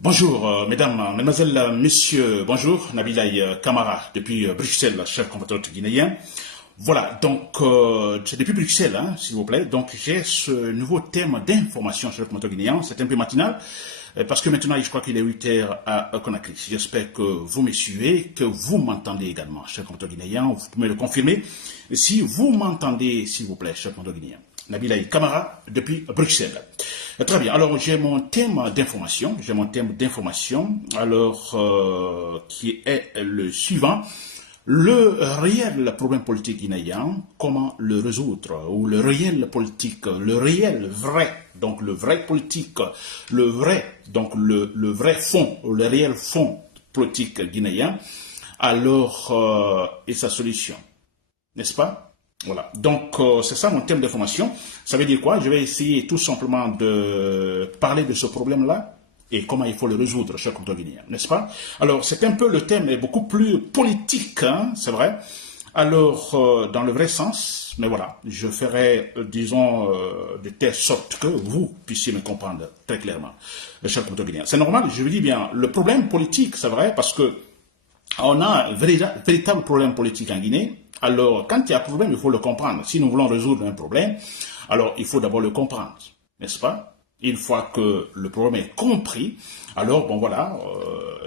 Bonjour, mesdames, mesdemoiselles, messieurs, bonjour, Nabilaï Kamara, depuis Bruxelles, cher compatriote guinéen. Voilà, donc, c'est depuis Bruxelles, hein, s'il vous plaît. Donc, j'ai ce nouveau thème d'information sur le compatriote guinéen. C'est un peu matinal, parce que maintenant, je crois qu'il est 8 heures à Conakry. J'espère que vous me suivez, que vous m'entendez également, cher compatriote guinéen. Vous pouvez me le confirmer. Si vous m'entendez, s'il vous plaît, cher compatriote guinéen. Nabilaï Kamara, depuis Bruxelles. Très bien, alors j'ai mon thème d'information, alors qui est le suivant. Le réel problème politique guinéen, comment le résoudre, ou le réel politique, le réel vrai, donc le vrai politique, le vrai, donc le vrai fond, le réel fond politique guinéen, alors, et sa solution, n'est-ce pas? Voilà, donc c'est ça mon thème d'information. Ça veut dire quoi? Je vais essayer tout simplement de parler de ce problème-là et comment il faut le résoudre, cher compatriote guinéen, n'est-ce pas? Alors, c'est un peu le thème est beaucoup plus politique, hein, c'est vrai. Alors, dans le vrai sens, mais voilà, je ferai, disons, de telle sorte que vous puissiez me comprendre très clairement, cher compatriote guinéen. C'est normal, je vous dis bien, le problème politique, c'est vrai, parce que on a un véritable problème politique en Guinée. Alors, quand il y a un problème, il faut le comprendre. Si nous voulons résoudre un problème, alors il faut d'abord le comprendre, n'est-ce pas? Une fois que le problème est compris, alors, bon voilà,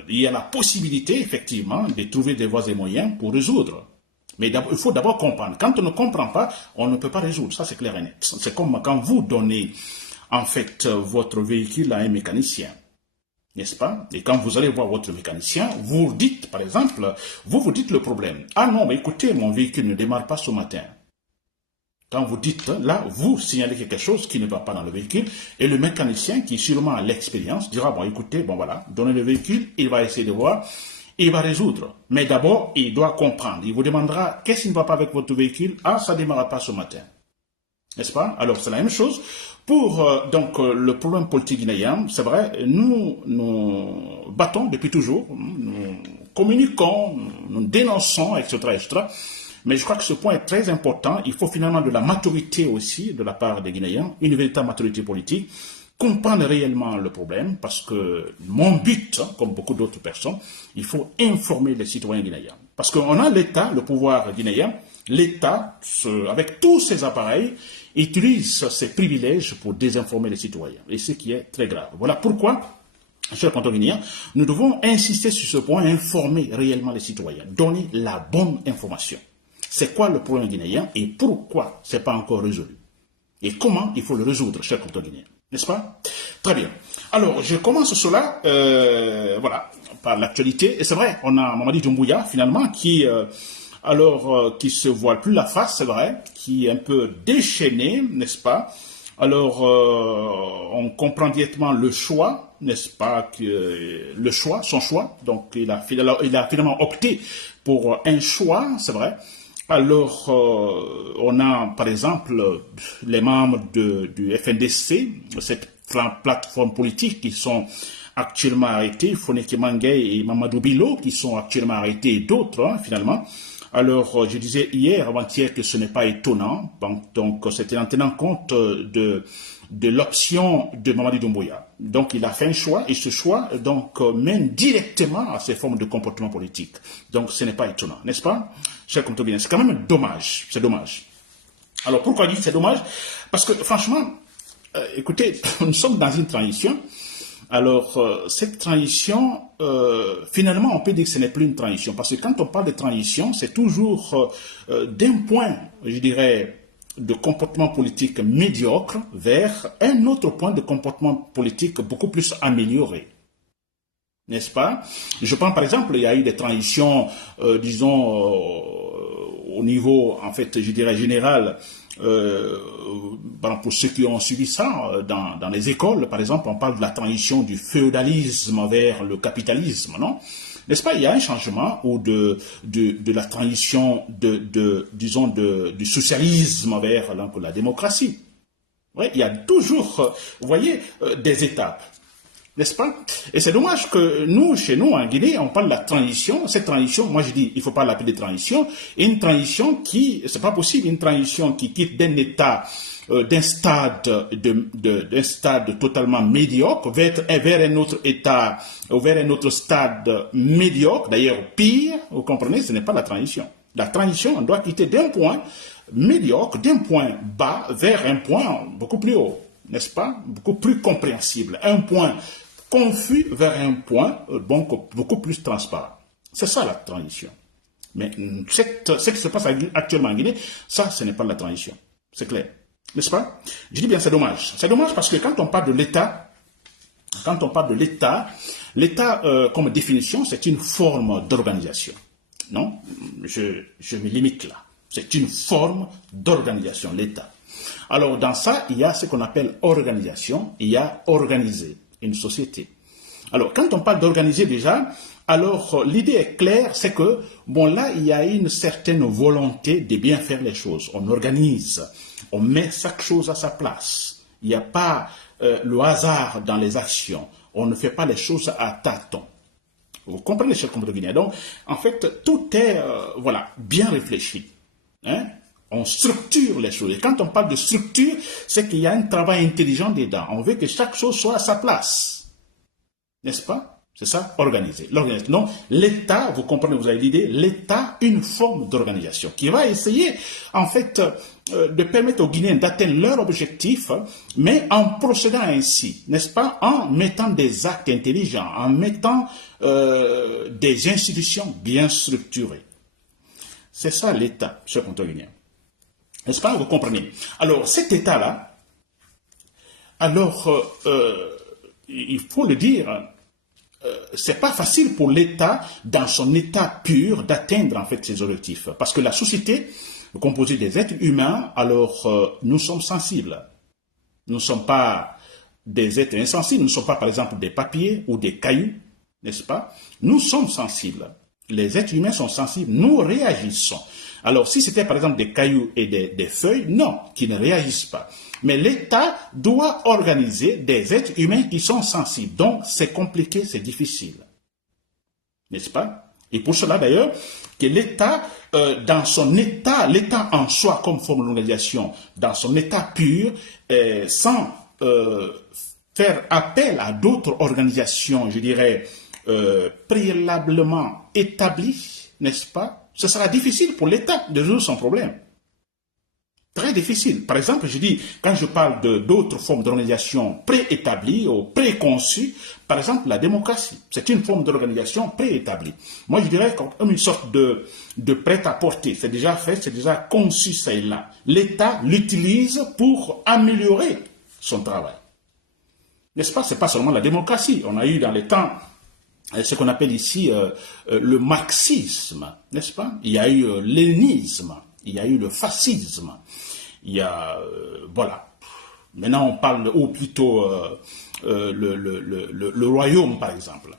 il y a la possibilité, effectivement, de trouver des voies et moyens pour résoudre. Mais il faut d'abord comprendre. Quand on ne comprend pas, on ne peut pas résoudre. Ça, c'est clair et net. C'est comme quand vous donnez, en fait, votre véhicule à un mécanicien. N'est-ce pas? Et quand vous allez voir votre mécanicien, vous dites, par exemple, vous dites le problème. Ah non, mais écoutez, mon véhicule ne démarre pas ce matin. Quand vous dites, là, vous signalez quelque chose qui ne va pas dans le véhicule, et le mécanicien, qui sûrement a l'expérience, dira, bon, écoutez, bon voilà, donnez le véhicule, il va essayer de voir, il va résoudre. Mais d'abord, il doit comprendre. Il vous demandera, qu'est-ce qui ne va pas avec votre véhicule? Ah, ça ne démarre pas ce matin. N'est-ce pas? Alors, c'est la même chose. Pour le problème politique guinéen, c'est vrai, nous battons depuis toujours, nous communiquons, nous dénonçons, etc., Mais je crois que ce point est très important. Il faut finalement de la maturité aussi de la part des Guinéens, une véritable maturité politique, comprendre réellement le problème, parce que mon but, comme beaucoup d'autres personnes, il faut informer les citoyens guinéens. Parce qu'on a l'État, le pouvoir guinéen, l'État, avec tous ses appareils, utilise ses privilèges pour désinformer les citoyens. Et ce qui est très grave. Voilà pourquoi, chers compatriotes guinéens, nous devons insister sur ce point, informer réellement les citoyens, donner la bonne information. C'est quoi le problème guinéen et pourquoi ce n'est pas encore résolu? Et comment il faut le résoudre, chers compatriotes guinéens? N'est-ce pas? Très bien. Alors, je commence cela, voilà, par l'actualité. Et c'est vrai, on a Mamadi Doumbouya, finalement, qui se voile plus la face, c'est vrai, qui est un peu déchaîné, n'est-ce pas? Alors, on comprend directement le choix, n'est-ce pas, son choix. Donc, il a finalement opté pour un choix, c'est vrai. Alors, on a, par exemple, les membres du FNDC, cette plateforme politique qui sont actuellement arrêtés, Foneke Mangay et Mamadou Bilo, qui sont actuellement arrêtés, et d'autres, hein, finalement. Alors, je disais hier, avant-hier, que ce n'est pas étonnant. Donc, c'était en tenant compte de l'option de Mamadi Doumbouya. Donc, il a fait un choix, et ce choix, donc, mène directement à ces formes de comportement politique. Donc, ce n'est pas étonnant, n'est-ce pas, cher compatriotes guinéens? C'est quand même dommage, c'est dommage. Alors, pourquoi je dis que c'est dommage? Parce que, franchement, écoutez, nous sommes dans une transition. Alors, cette transition, finalement, on peut dire que ce n'est plus une transition. Parce que quand on parle de transition, c'est toujours d'un point, je dirais, de comportement politique médiocre vers un autre point de comportement politique beaucoup plus amélioré. N'est-ce pas? Je pense, par exemple, il y a eu des transitions, disons, au niveau, en fait, je dirais, général, pour ceux qui ont suivi ça, dans les écoles, par exemple, on parle de la transition du féodalisme vers le capitalisme, non? N'est-ce pas? Il y a un changement ou de la transition disons, du socialisme vers la démocratie. Oui, il y a toujours, vous voyez, des étapes. N'est-ce pas? Et c'est dommage que nous, chez nous, en Guinée, on parle de la transition. Cette transition, moi je dis, il ne faut pas l'appeler transition. Une transition qui, c'est pas possible, une transition qui quitte d'un état, d'un stade totalement médiocre vers un autre état, vers un autre stade médiocre, d'ailleurs pire, vous comprenez, ce n'est pas la transition. La transition, on doit quitter d'un point médiocre, d'un point bas, vers un point beaucoup plus haut, n'est-ce pas? Beaucoup plus compréhensible. Un point confus vers un point donc beaucoup plus transparent. C'est ça la transition. Mais ce qui se passe actuellement en Guinée, ça, ce n'est pas la transition. C'est clair. N'est-ce pas? Je dis bien c'est dommage. C'est dommage parce que quand on parle de l'État, l'État, comme définition, c'est une forme d'organisation. Non? Je me limite là. C'est une forme d'organisation, l'État. Alors, dans ça, il y a ce qu'on appelle organisation, il y a organiser une société. Alors, quand on parle d'organiser déjà, alors l'idée est claire, c'est que, bon là, il y a une certaine volonté de bien faire les choses. On organise, on met chaque chose à sa place. Il n'y a pas le hasard dans les actions. On ne fait pas les choses à tâtons. Vous comprenez, chers compatriotes guinéens. Donc, en fait, tout est, voilà, bien réfléchi. Hein? On structure les choses. Et quand on parle de structure, c'est qu'il y a un travail intelligent dedans. On veut que chaque chose soit à sa place. N'est-ce pas? C'est ça, organiser. L'organisation. Donc, l'État, vous comprenez, vous avez l'idée, l'État, une forme d'organisation qui va essayer, en fait, de permettre aux Guinéens d'atteindre leur objectif, mais en procédant ainsi, n'est-ce pas? En mettant des actes intelligents, en mettant des institutions bien structurées. C'est ça l'État, chers compatriotes guinéens. N'est-ce pas? Vous comprenez? Alors, cet État-là, alors, il faut le dire, c'est pas facile pour l'État, dans son état pur, d'atteindre en fait ses objectifs. Parce que la société, composée des êtres humains, alors nous sommes sensibles. Nous ne sommes pas des êtres insensibles, nous ne sommes pas par exemple des papiers ou des cailloux, n'est-ce pas? Nous sommes sensibles. Les êtres humains sont sensibles, nous réagissons. Alors, si c'était par exemple des cailloux et des feuilles, non, qui ne réagissent pas. Mais l'État doit organiser des êtres humains qui sont sensibles. Donc, c'est compliqué, c'est difficile. N'est-ce pas? Et pour cela, d'ailleurs, que l'État, dans son état, l'État en soi comme forme d'organisation, dans son état pur, sans faire appel à d'autres organisations, je dirais, préalablement établies, n'est-ce pas? Ce sera difficile pour l'État de résoudre son problème. Très difficile. Par exemple, je dis, quand je parle d'autres formes d'organisation préétablies ou préconçues, par exemple la démocratie, c'est une forme d'organisation préétablie. Moi, je dirais comme une sorte de prêt-à-porter. C'est déjà fait, c'est déjà conçu, ça et là. L'État l'utilise pour améliorer son travail. N'est-ce pas? C'est pas seulement la démocratie. On a eu dans les temps ce qu'on appelle ici le marxisme, n'est-ce pas? Il y a eu le léninisme, il y a eu le fascisme, il y a, voilà. Maintenant, on parle, ou plutôt le royaume, par exemple.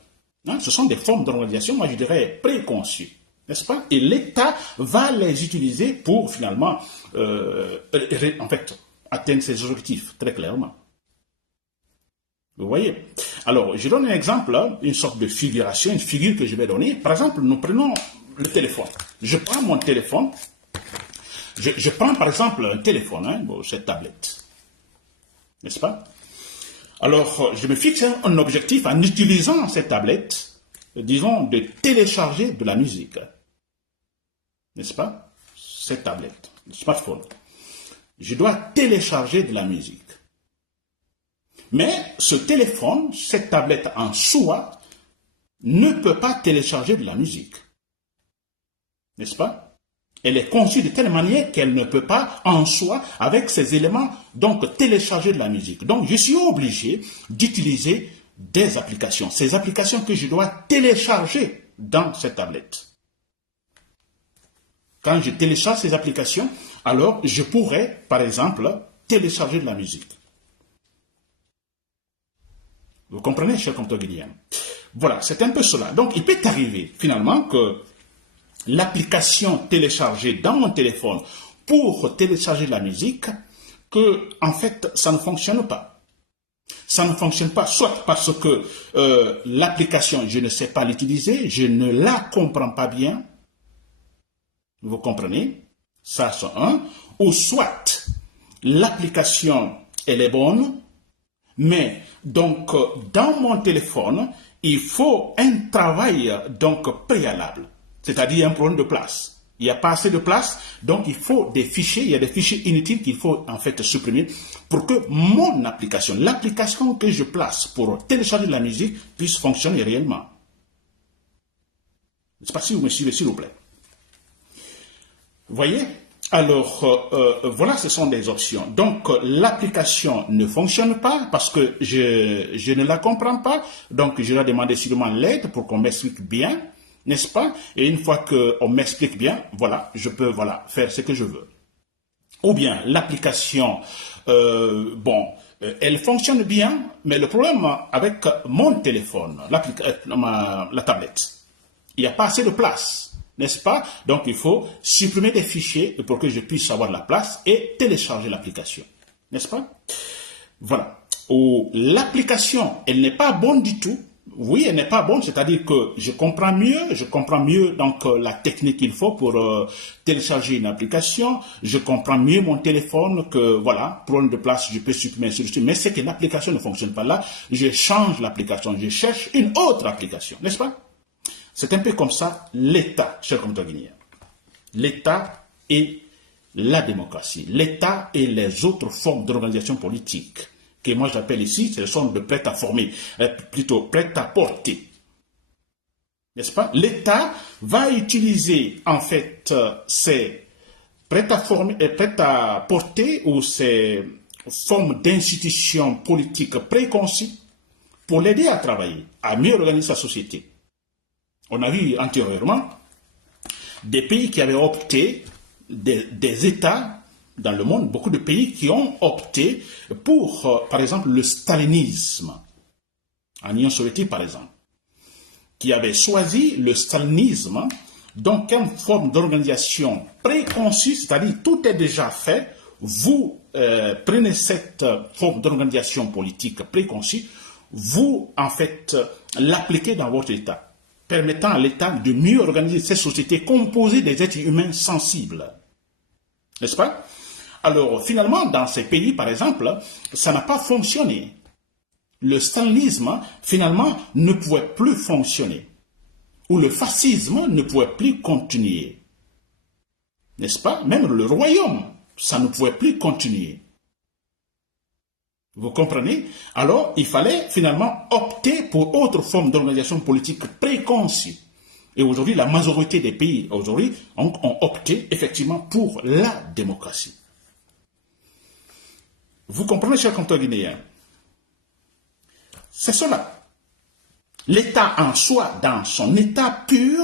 Hein? Ce sont des formes d'organisation, moi je dirais, préconçues, n'est-ce pas? Et l'État va les utiliser pour, finalement, en fait, atteindre ses objectifs, très clairement. Vous voyez? Alors, je donne un exemple, hein, une sorte de figuration, une figure que je vais donner. Par exemple, nous prenons le téléphone. Je prends mon téléphone. Je prends par exemple un téléphone, hein, cette tablette. N'est-ce pas? Alors, je me fixe un objectif en utilisant cette tablette, disons, de télécharger de la musique. N'est-ce pas? Cette tablette, le smartphone. Je dois télécharger de la musique. Mais ce téléphone, cette tablette en soi, ne peut pas télécharger de la musique. N'est-ce pas? Elle est conçue de telle manière qu'elle ne peut pas en soi, avec ces éléments, donc télécharger de la musique. Donc je suis obligé d'utiliser des applications. Ces applications que je dois télécharger dans cette tablette. Quand je télécharge ces applications, alors je pourrais, par exemple, télécharger de la musique. Vous comprenez, chers compatriotes guinéens? Voilà, c'est un peu cela. Donc, il peut arriver, finalement, que l'application téléchargée dans mon téléphone pour télécharger de la musique, que, en fait, ça ne fonctionne pas. Ça ne fonctionne pas, soit parce que l'application, je ne sais pas l'utiliser, je ne la comprends pas bien, vous comprenez, ça c'est un, ou soit l'application, elle est bonne, mais donc dans mon téléphone, il faut un travail donc préalable, c'est-à-dire un problème de place. Il n'y a pas assez de place, donc il faut des fichiers, il y a des fichiers inutiles qu'il faut en fait supprimer pour que mon application, l'application que je place pour télécharger de la musique puisse fonctionner réellement. Je ne sais pas si vous me suivez, s'il vous plaît. Vous voyez? Alors, voilà, ce sont des options. Donc, l'application ne fonctionne pas parce que je ne la comprends pas. Donc, je dois demander sûrement l'aide pour qu'on m'explique bien. N'est-ce pas? Et une fois qu'on m'explique bien, voilà, je peux faire ce que je veux. Ou bien l'application, elle fonctionne bien, mais le problème avec mon téléphone, la tablette, il n'y a pas assez de place, n'est-ce pas? Donc il faut supprimer des fichiers pour que je puisse avoir la place et télécharger l'application, n'est-ce pas? Voilà. Ou l'application, elle n'est pas bonne du tout. Oui, elle n'est pas bonne, c'est-à-dire que je comprends mieux donc la technique qu'il faut pour télécharger une application, je comprends mieux mon téléphone que voilà, problème de place, je peux supprimer celui-ci, mais c'est que l'application ne fonctionne pas là, je change l'application, je cherche une autre application, n'est-ce pas? C'est un peu comme ça l'État, chers compatriotes guinéens. L'État et la démocratie, l'État et les autres formes d'organisation politique, que moi j'appelle ici, ce sont de prêt à former, plutôt prêt à porter. N'est-ce pas? L'État va utiliser en fait ces prêt à former et prêt à porter ou ces formes d'institutions politiques préconçues pour l'aider à travailler, à mieux organiser sa société. On a vu antérieurement des pays qui avaient opté, des États dans le monde, beaucoup de pays qui ont opté pour, par exemple, le stalinisme, en Union soviétique, par exemple, qui avaient choisi le stalinisme, donc une forme d'organisation préconçue, c'est-à-dire tout est déjà fait, vous prenez cette forme d'organisation politique préconçue, vous, en fait, l'appliquez dans votre État, permettant à l'État de mieux organiser cette société composée des êtres humains sensibles. N'est-ce pas? Alors, finalement, dans ces pays, par exemple, ça n'a pas fonctionné. Le stalinisme, finalement, ne pouvait plus fonctionner. Ou le fascisme ne pouvait plus continuer. N'est-ce pas? Même le royaume, ça ne pouvait plus continuer. Vous comprenez? Alors, il fallait finalement opter pour autre forme d'organisation politique préconçue. Et aujourd'hui, la majorité des pays aujourd'hui ont opté effectivement pour la démocratie. Vous comprenez, chers compatriotes guinéens? C'est cela. L'État en soi, dans son état pur,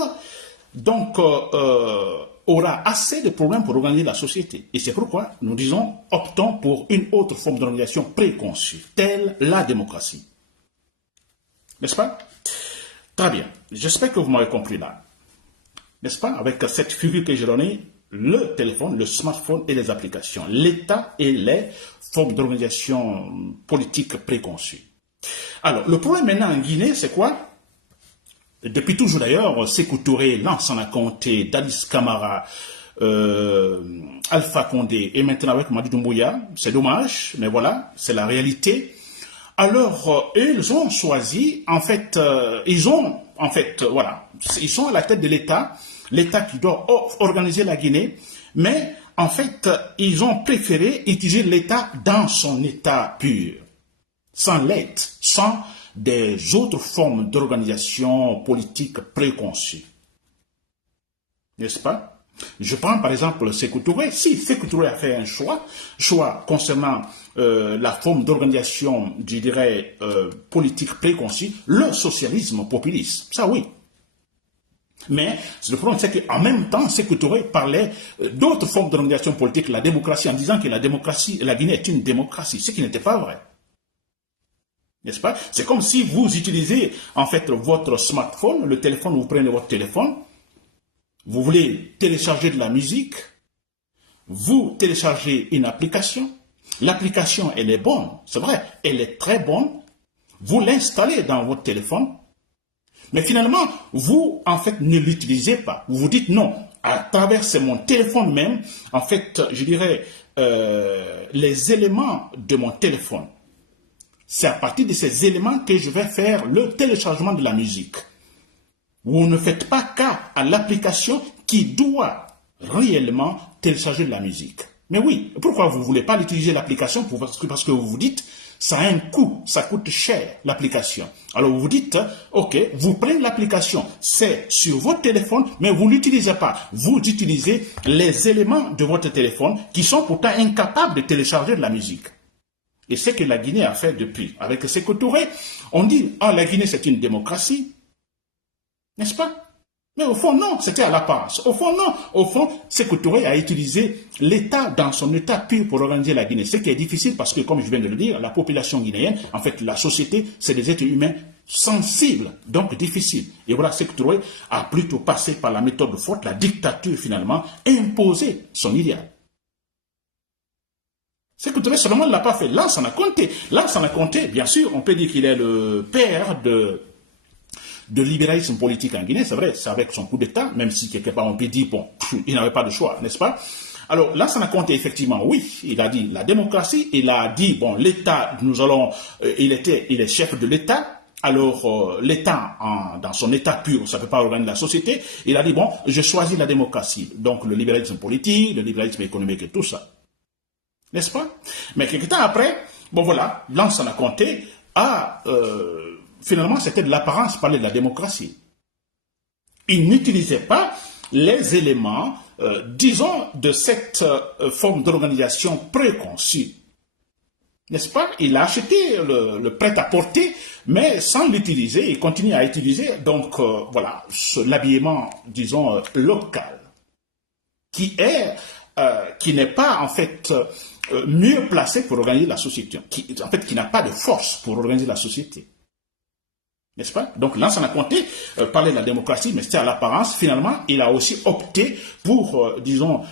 donc aura assez de problèmes pour organiser la société. Et c'est pourquoi nous disons, optons pour une autre forme d'organisation préconçue, telle la démocratie. N'est-ce pas? Très bien. J'espère que vous m'avez compris là. N'est-ce pas? Avec cette figure que j'ai donnée, le téléphone, le smartphone et les applications, l'État et les formes d'organisation politique préconçues. Alors, le problème maintenant en Guinée, c'est quoi? Depuis toujours d'ailleurs, Sékou Touré, Lansana Conté, Dadis Camara, Alpha Condé et maintenant avec Madi Doumbouya, c'est dommage, mais voilà, c'est la réalité. Alors, ils ont choisi, en fait, ils sont à la tête de l'État, l'État qui doit organiser la Guinée, mais en fait, ils ont préféré utiliser l'État dans son état pur, sans l'aide, sans des autres formes d'organisation politique préconçues. N'est-ce pas? Je prends par exemple Sékou Touré. Si Sékou Touré a fait un choix concernant la forme d'organisation, je dirais, politique préconçue, le socialisme populiste, ça oui. Mais le problème, c'est qu'en même temps, Sékou Touré parlait d'autres formes d'organisation politique, la démocratie, en disant que la Guinée est une démocratie, ce qui n'était pas vrai. N'est-ce pas? C'est comme si vous utilisez en fait votre smartphone, le téléphone, vous prenez votre téléphone, vous voulez télécharger de la musique, vous téléchargez une application, L'application, elle est bonne, c'est vrai, elle est très bonne. Vous l'installez dans votre téléphone, mais finalement, vous, en fait, ne l'utilisez pas. Vous vous dites non, à travers mon téléphone même, en fait, je dirais, les éléments de mon téléphone, c'est à partir de ces éléments que je vais faire le téléchargement de la musique. Vous ne faites pas cas à l'application qui doit réellement télécharger de la musique. Mais oui, pourquoi vous ne voulez pas l'utiliser l'application? Parce que vous vous dites, ça a un coût, ça coûte cher l'application. Alors vous vous dites, ok, vous prenez l'application, c'est sur votre téléphone, mais vous ne l'utilisez pas. Vous utilisez les éléments de votre téléphone qui sont pourtant incapables de télécharger de la musique. Et c'est ce que la Guinée a fait depuis. Avec Sékou Touré, on dit, ah, la Guinée c'est une démocratie. N'est-ce pas? Mais au fond, non, c'était à l'apparence. Au fond, non. Au fond, Sékou Touré a utilisé l'État dans son état pur pour organiser la Guinée. Ce qui est difficile parce que, comme je viens de le dire, la population guinéenne, en fait, la société, c'est des êtres humains sensibles, donc difficiles. Et voilà, Sékou Touré a plutôt passé par la méthode forte, la dictature finalement, et imposé son idéal. Sékou Touré seulement ne l'a pas fait. Lansana Conté. Lansana Conté, bien sûr, on peut dire qu'il est le père de libéralisme politique en Guinée, c'est vrai, c'est avec son coup d'État, même si quelque part on peut dire, bon, il n'avait pas de choix, n'est-ce pas? Alors là, ça n'a compté effectivement, oui, il a dit la démocratie, il a dit, bon, l'État, il est chef de l'État, alors l'État, dans son état pur, ça ne peut pas organiser la société, il a dit, bon, je choisis la démocratie, donc le libéralisme politique, le libéralisme économique et tout ça, n'est-ce pas? Mais quelques temps après, bon voilà, Lansana Conté a... finalement, c'était de l'apparence parler de la démocratie. Il n'utilisait pas les éléments, disons, de cette forme d'organisation préconçue. N'est-ce pas? Il a acheté le prêt-à-porter, mais sans l'utiliser, il continue à utiliser, donc, voilà, l'habillement, disons, local, qui n'est pas, en fait, mieux placé pour organiser la société, qui n'a pas de force pour organiser la société. N'est-ce pas? Donc Lansana Conté parlait de la démocratie, mais c'était à l'apparence. Finalement, il a aussi opté pour, disons,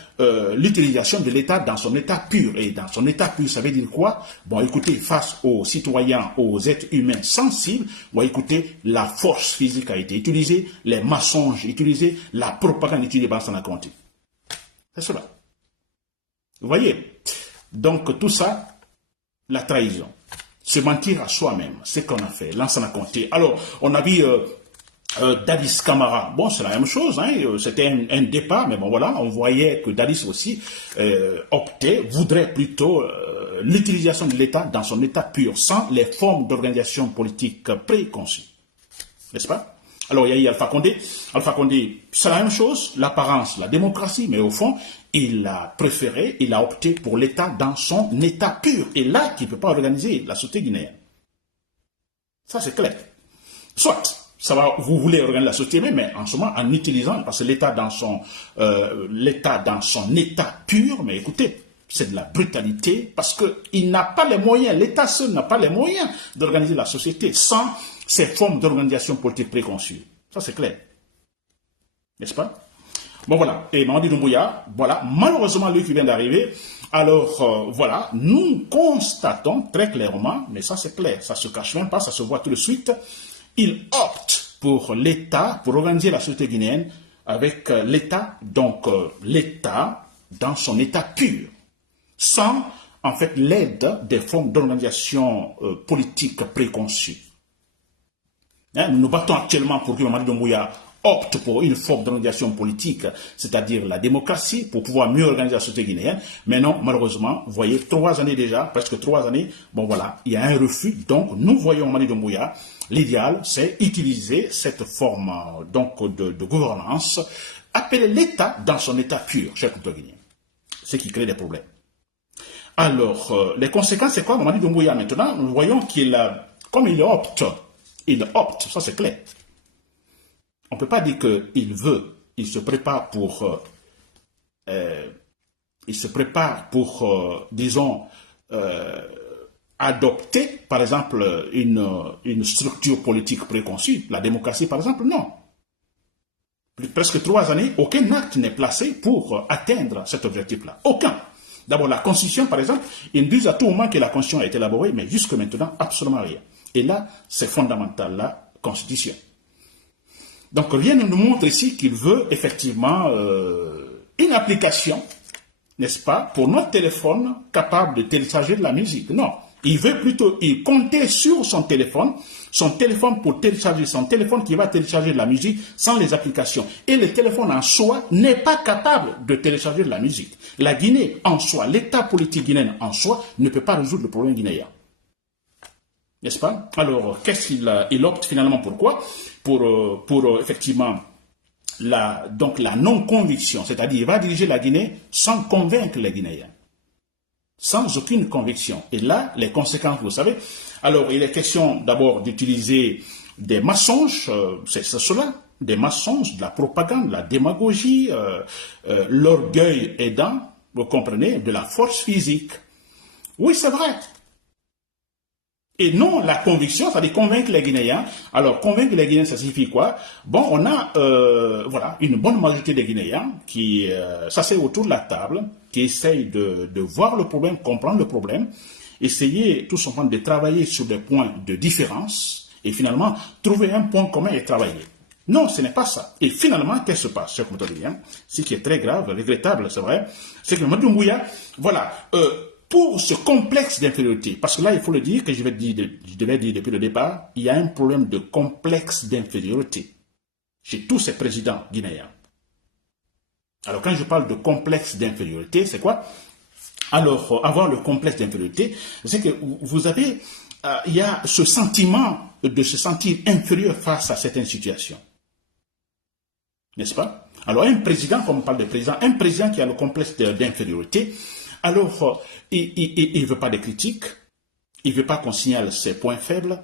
l'utilisation de l'État dans son état pur. Et dans son état pur, ça veut dire quoi? Bon, écoutez, face aux citoyens, aux êtres humains sensibles, bon, écoutez, la force physique a été utilisée, les mensonges utilisés, la propagande utilisée par Lansana Conté. C'est cela. Vous voyez? Donc tout ça, la trahison. Se mentir à soi-même, c'est ce qu'on a fait, Lansana Conté. Alors, on a vu Dadis Camara, bon, c'est la même chose, hein, c'était un départ, mais bon, voilà, on voyait que Dadis aussi voudrait plutôt l'utilisation de l'État dans son état pur, sans les formes d'organisation politique préconçues. N'est-ce pas? Alors, il y a eu Alpha Condé. Alpha Condé, c'est la même chose, l'apparence, la démocratie, mais au fond, il a préféré, il a opté pour l'État dans son état pur. Et là, qui ne peut pas organiser la société guinéenne. Ça, c'est clair. Soit, vous voulez organiser la société, mais en ce moment, en utilisant, parce que l'État dans son état pur, mais écoutez, c'est de la brutalité, parce qu'il n'a pas les moyens, l'État seul n'a pas les moyens d'organiser la société sans ces formes d'organisation politique préconçues. Ça, c'est clair. N'est-ce pas? Bon, voilà. Et Mamadi Doumbouya, voilà, malheureusement, lui qui vient d'arriver, alors, voilà, nous constatons très clairement, mais ça, c'est clair, ça ne se cache même pas, ça se voit tout de suite, il opte pour l'État, pour organiser la société guinéenne avec l'État, donc l'État dans son état pur, sans, en fait, l'aide des formes d'organisation politique préconçues. Hein, nous nous battons actuellement pour que Mamadi Doumbouya opte pour une forme d'organisation politique, c'est-à-dire la démocratie, pour pouvoir mieux organiser la société guinéenne. Mais non, malheureusement, vous voyez, 3 années déjà, presque 3 années, bon voilà, il y a un refus. Donc, nous voyons Mamadi Doumbouya, l'idéal, c'est utiliser cette forme donc, de gouvernance, appeler l'État dans son état pur, cher peuple guinéen. Ce qui crée des problèmes. Alors, les conséquences, c'est quoi, Mamadi Doumbouya? Maintenant, nous voyons comme il opte, ça c'est clair. On ne peut pas dire qu'il veut, il se prépare pour, disons, adopter, par exemple, une structure politique préconçue. La démocratie, par exemple, non. Presque 3 années, aucun acte n'est placé pour atteindre cet objectif-là. Aucun. D'abord, la Constitution, par exemple, ils disent à tout moment que la Constitution a été élaborée, mais jusque maintenant, absolument rien. Et là, c'est fondamental, la Constitution. Donc, rien ne nous montre ici qu'il veut effectivement une application, n'est-ce pas, pour notre téléphone capable de télécharger de la musique. Non, il veut plutôt compter sur son téléphone pour télécharger, son téléphone qui va télécharger de la musique sans les applications. Et le téléphone en soi n'est pas capable de télécharger de la musique. La Guinée en soi, l'état politique guinéen en soi ne peut pas résoudre le problème guinéen. N'est-ce pas? Alors, qu'est-ce qu'il opte finalement? Pourquoi? Pour effectivement la non-conviction, c'est-à-dire il va diriger la Guinée sans convaincre les Guinéens, sans aucune conviction. Et là, les conséquences, vous savez. Alors, il est question d'abord d'utiliser des mensonges, c'est cela, des mensonges, de la propagande, de la démagogie, l'orgueil aidant, vous comprenez, de la force physique. Oui, c'est vrai. Et non la conviction, c'est-à-dire convaincre les Guinéens. Alors, convaincre les Guinéens, ça signifie quoi? Bon, on a voilà, une bonne majorité des Guinéens qui s'asseyent autour de la table, qui essayent de voir le problème, comprendre le problème, essayer tout simplement de travailler sur des points de différence et finalement trouver un point commun et travailler. Non, ce n'est pas ça. Et finalement, qu'est-ce qui se passe, cher compatriotes? Ce qui est très grave, regrettable, c'est vrai, c'est que Mamadou Doumbouya, voilà, pour ce complexe d'infériorité, parce que là, il faut le dire, que je l'ai dit depuis le départ, il y a un problème de complexe d'infériorité chez tous ces présidents guinéens. Alors, quand je parle de complexe d'infériorité, c'est quoi? Alors, avoir le complexe d'infériorité, c'est que vous avez, il y a ce sentiment de se sentir inférieur face à certaines situations. N'est-ce pas? Alors, un président, comme on parle de président, un président qui a le complexe d'infériorité, alors, il ne veut pas de critiques, il ne veut pas qu'on signale ses points faibles,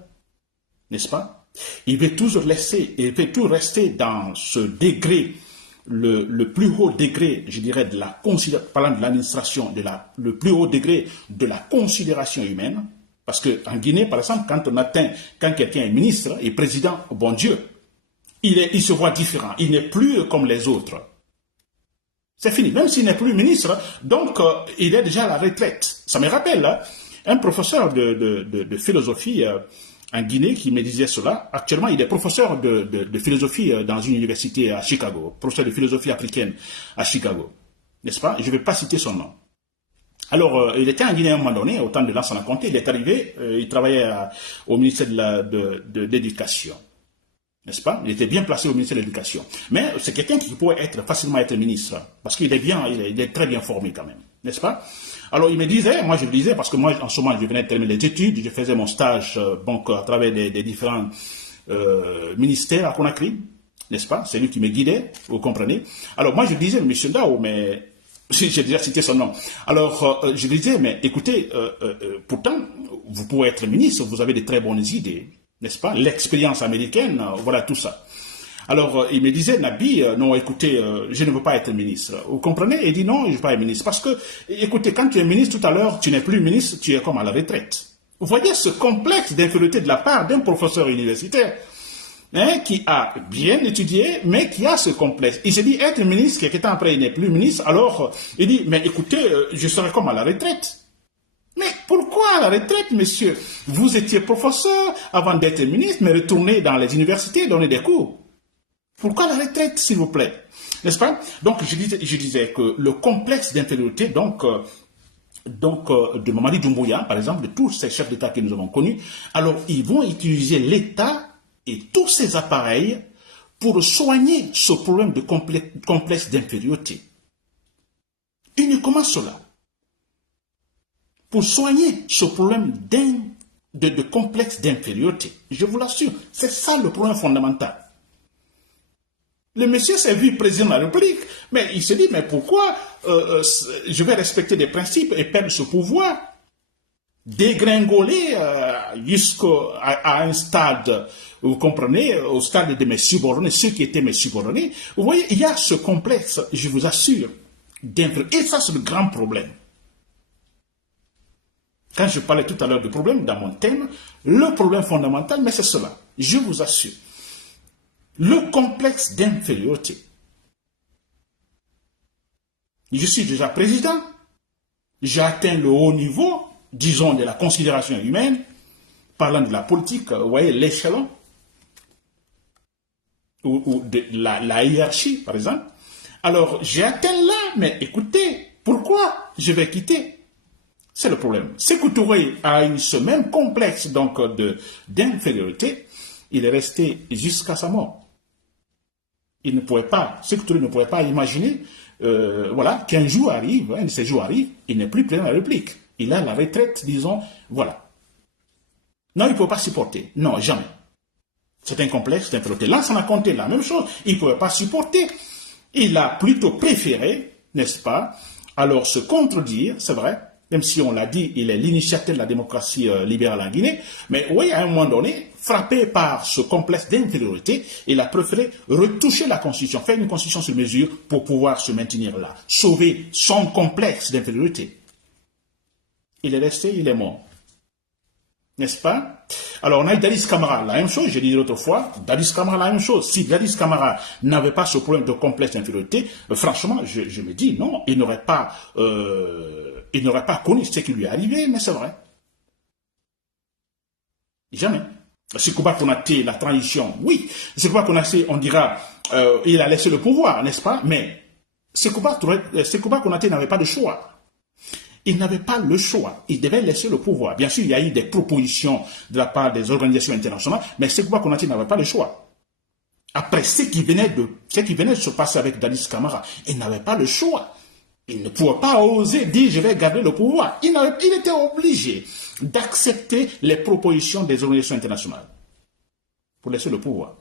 n'est-ce pas? Il veut toujours rester dans ce degré, le plus haut degré, je dirais, parlant de l'administration, le plus haut degré de la considération humaine. Parce qu'en Guinée, par exemple, quand quelqu'un est ministre et président, bon Dieu, il se voit différent, il n'est plus comme les autres. C'est fini, même s'il n'est plus ministre, donc il est déjà à la retraite. Ça me rappelle un professeur de philosophie en Guinée qui me disait cela. Actuellement, il est professeur de philosophie dans une université à Chicago, professeur de philosophie africaine à Chicago, n'est-ce pas? Je ne vais pas citer son nom. Alors, il était en Guinée à un moment donné, au temps de Lansana Conté, il est arrivé, il travaillait au ministère de l'Éducation. N'est-ce pas? Il était bien placé au ministère de l'Éducation. Mais c'est quelqu'un qui pourrait facilement être ministre, parce qu'il est il est très bien formé quand même. N'est-ce pas? Alors il me disait, moi je le disais, parce que moi en ce moment je venais de terminer les études, je faisais mon stage donc à travers des différents ministères à Conakry, n'est-ce pas? C'est lui qui me guidait, vous comprenez? Alors moi je disais, monsieur Ndao, mais j'ai déjà cité son nom. Alors je disais, mais écoutez, pourtant vous pouvez être ministre, vous avez de très bonnes idées. N'est-ce pas? L'expérience américaine, voilà tout ça. Alors, il me disait, Nabi, non, écoutez, je ne veux pas être ministre. Vous comprenez? Il dit, non, je ne veux pas être ministre. Parce que, écoutez, quand tu es ministre tout à l'heure, tu n'es plus ministre, tu es comme à la retraite. Vous voyez ce complexe d'infériorité de la part d'un professeur universitaire qui a bien étudié, mais qui a ce complexe. Il se dit, être ministre, quelques temps après, il n'est plus ministre. Alors, il dit, mais écoutez, je serai comme à la retraite. Mais pourquoi la retraite, monsieur? Vous étiez professeur avant d'être ministre, mais retournez dans les universités, donner des cours. Pourquoi la retraite, s'il vous plaît? N'est-ce pas? Donc, je disais que le complexe d'infériorité, de Mamadi Doumbouya, par exemple, de tous ces chefs d'État que nous avons connus, alors ils vont utiliser l'État et tous ses appareils pour soigner ce problème de complexe d'infériorité. Uniquement cela. Pour soigner ce problème de complexe d'infériorité. Je vous l'assure, c'est ça le problème fondamental. Le monsieur s'est vu président de la République, mais il se dit, mais pourquoi je vais respecter des principes et perdre ce pouvoir? Dégringoler jusqu'à un stade, vous comprenez, au stade de mes subordonnés, ceux qui étaient mes subordonnés. Vous voyez, il y a ce complexe, je vous assure, d'infériorité. Et ça, c'est le grand problème. Quand je parlais tout à l'heure du problème, dans mon thème, le problème fondamental, mais c'est cela, je vous assure. Le complexe d'infériorité. Je suis déjà président, J'ai atteint le haut niveau, disons, de la considération humaine, parlant de la politique, vous voyez, l'échelon, ou de la hiérarchie, par exemple. Alors, j'ai atteint là, mais écoutez, pourquoi je vais quitter? C'est le problème. Sékou Touré a eu ce même complexe donc d'infériorité. Il est resté jusqu'à sa mort. Il ne pouvait pas, Sékou Touré ne pouvait pas imaginer voilà, qu'un jour arrive, un de ces jours arrive, il n'est plus président de la République. Il a la retraite, disons, voilà. Non, il ne peut pas supporter. Non, jamais. C'est un complexe d'infériorité. Là, ça a compté la même chose. Il ne pouvait pas supporter. Il a plutôt préféré, n'est-ce pas, alors se contredire, c'est vrai, même si on l'a dit, il est l'initiateur de la démocratie libérale en Guinée, mais oui, à un moment donné, frappé par ce complexe d'infériorité, il a préféré retoucher la Constitution, faire une Constitution sur mesure pour pouvoir se maintenir là, sauver son complexe d'infériorité. Il est resté, il est mort. N'est-ce pas? Alors, on a eu Dadis Camara, la même chose, j'ai dit l'autre fois, Dadis Camara, la même chose. Si Dadis Camara n'avait pas ce problème de complexe d'infériorité, franchement, je me dis, non, il n'aurait pas connu ce qui lui est arrivé, mais c'est vrai. Jamais. Sékouba Konaté, la transition, oui. Sékouba Konaté, on dira, il a laissé le pouvoir, n'est-ce pas? Mais Sékouba Konaté n'avait pas de choix. Il n'avait pas le choix. Il devait laisser le pouvoir. Bien sûr, il y a eu des propositions de la part des organisations internationales, mais Sékouba Konaté n'avait pas le choix. Après ce qui venait de se passer avec Dadis Camara, il n'avait pas le choix. Il ne pouvait pas oser dire je vais garder le pouvoir. Il était obligé d'accepter les propositions des organisations internationales pour laisser le pouvoir.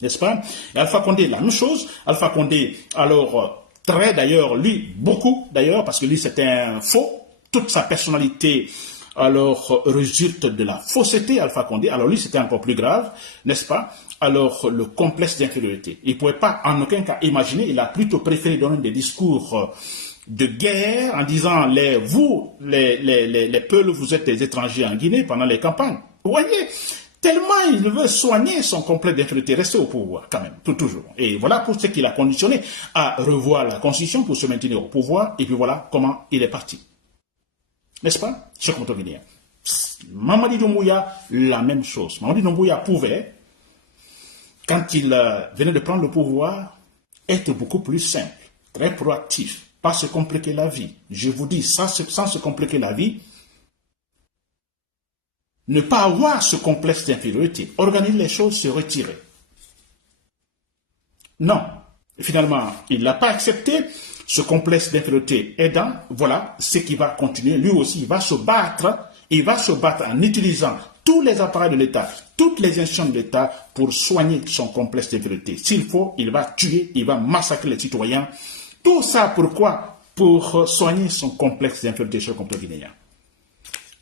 N'est-ce pas? Et Alpha Condé, la même chose. Alpha Condé, alors, très d'ailleurs, lui, beaucoup d'ailleurs, parce que lui c'était un faux. Toute sa personnalité, alors, résulte de la fausseté Alpha Condé. Alors lui, c'était encore plus grave, n'est-ce pas? Alors, le complexe d'infériorité. Il ne pouvait pas en aucun cas imaginer, il a plutôt préféré donner des discours de guerre en disant, les peuples, vous êtes des étrangers en Guinée pendant les campagnes. Vous voyez? Tellement il veut soigner son complexe d'infériorité, rester au pouvoir quand même, toujours. Et voilà pour ce qu'il a conditionné à revoir la Constitution pour se maintenir au pouvoir. Et puis voilà comment il est parti. N'est-ce pas? Ce qu'on peut venir. Mamadi Doumbouya, la même chose. Mamadi Doumbouya pouvait, quand il venait de prendre le pouvoir, être beaucoup plus simple, très proactif, pas se compliquer la vie. Je vous dis, sans se compliquer la vie, ne pas avoir ce complexe d'infériorité, organiser les choses, se retirer. Non. Finalement, il n'a pas accepté ce complexe d'infériorité aidant. Voilà ce qui va continuer. Lui aussi, il va se battre en utilisant tous les appareils de l'État, toutes les institutions de l'État pour soigner son complexe d'infériorité. S'il faut, il va tuer, il va massacrer les citoyens. Tout ça pourquoi? Pour soigner son complexe d'infériorité, chers compatriotes guinéens.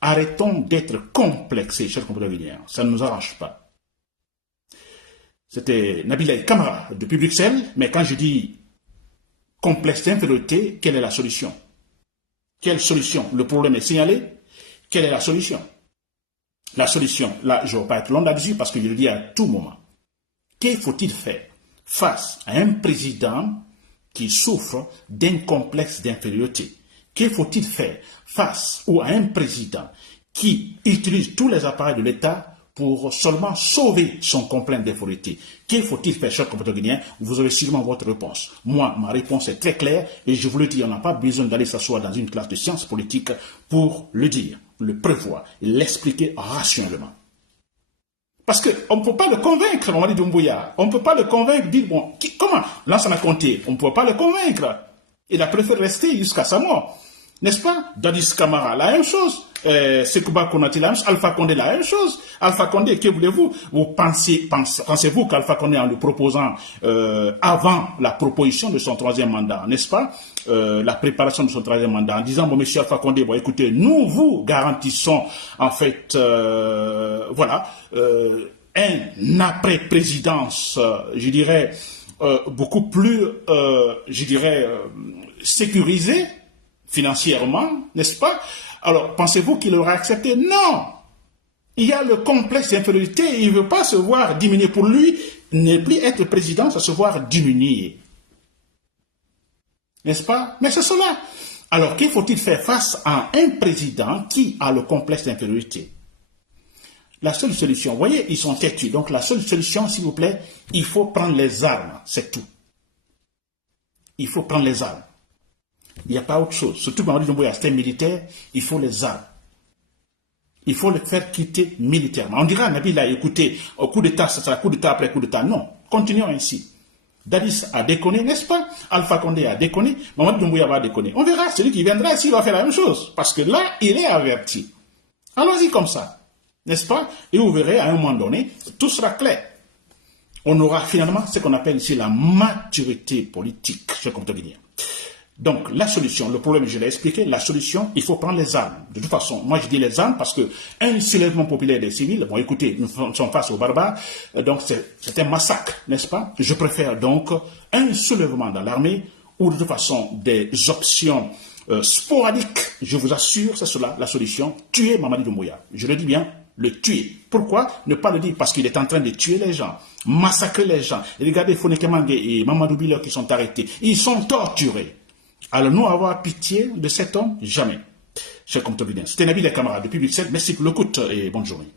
Arrêtons d'être complexés, chers compatriotes guinéens. Ça ne nous arrange pas. C'était Nabil Kamara depuis Bruxelles, mais quand je dis complexe d'infériorité, quelle est la solution? Quelle solution? Le problème est signalé. Quelle est la solution? La solution, là, je ne vais pas être long là-dessus parce que je le dis à tout moment. Que faut-il faire face à un président qui souffre d'un complexe d'infériorité? Que faut-il faire face à un président qui utilise tous les appareils de l'État pour seulement sauver son complexe d'infériorité? Que faut-il faire, chers compatriotes guinéens? Vous avez sûrement votre réponse. Moi, ma réponse est très claire et je vous le dis, on n'a pas besoin d'aller s'asseoir dans une classe de sciences politiques pour le dire, le prévoir et l'expliquer rationnellement. Parce qu'on ne peut pas le convaincre, Mamadi Doumbouya. On ne peut pas le convaincre, dire, bon, comment? Lansana Conté, on ne peut pas le convaincre. Il a préféré rester jusqu'à sa mort. N'est-ce pas? Dadis Camara, la même chose. Sékouba Konaté, la même chose. Alpha Condé, la même chose. Alpha Condé, que voulez-vous? Pensez-vous qu'Alpha Condé, en le proposant avant la proposition de son troisième mandat, n'est-ce pas? La préparation de son troisième mandat, en disant, bon, monsieur Alpha Condé, bon, écoutez, nous vous garantissons, en fait, voilà, un après-présidence, je dirais, beaucoup plus, je dirais, sécurisé financièrement, n'est-ce pas? Alors, pensez-vous qu'il aura accepté? Non! Il y a le complexe d'infériorité, il ne veut pas se voir diminuer. Pour lui, ne plus être président, c'est se voir diminuer. N'est-ce pas? Mais c'est cela. Alors, qu'il faut-il faire face à un président qui a le complexe d'infériorité? La seule solution, vous voyez, ils sont têtus. Donc, la seule solution, s'il vous plaît, il faut prendre les armes. C'est tout. Il faut prendre les armes. Il n'y a pas autre chose. Surtout quand on dit que c'est militaire, il faut les armes. Il faut le faire quitter militairement. On dira, Nabil a écouté, au coup d'État, ça sera coup d'État après coup d'État. Non, continuons ainsi. Dadis a déconné, n'est-ce pas? Alpha Condé a déconné, Mamadou Doumbouya va déconner. On verra, celui qui viendra ici va faire la même chose. Parce que là, il est averti. Allons-y comme ça, n'est-ce pas? Et vous verrez, à un moment donné, tout sera clair. On aura finalement ce qu'on appelle ici la maturité politique, je compte dire. Donc, la solution, le problème, je l'ai expliqué, la solution, il faut prendre les armes. De toute façon, moi je dis les armes parce que un soulèvement populaire des civils, bon écoutez, nous sommes face aux barbares, donc c'est un massacre, n'est-ce pas? Je préfère donc un soulèvement dans l'armée ou de toute façon des options sporadiques, je vous assure, c'est cela la solution, tuer Mamadi Doumbouya. Je le dis bien, le tuer. Pourquoi ne pas le dire? Parce qu'il est en train de tuer les gens, massacrer les gens. Et regardez Foné Kemangue et Mamadou Bilo qui sont arrêtés, ils sont torturés. Allons-nous avoir pitié de cet homme? Jamais. Cher compte bien. C'était Nabil et camarades depuis Bruxelles. Merci pour l'écoute et bonne journée.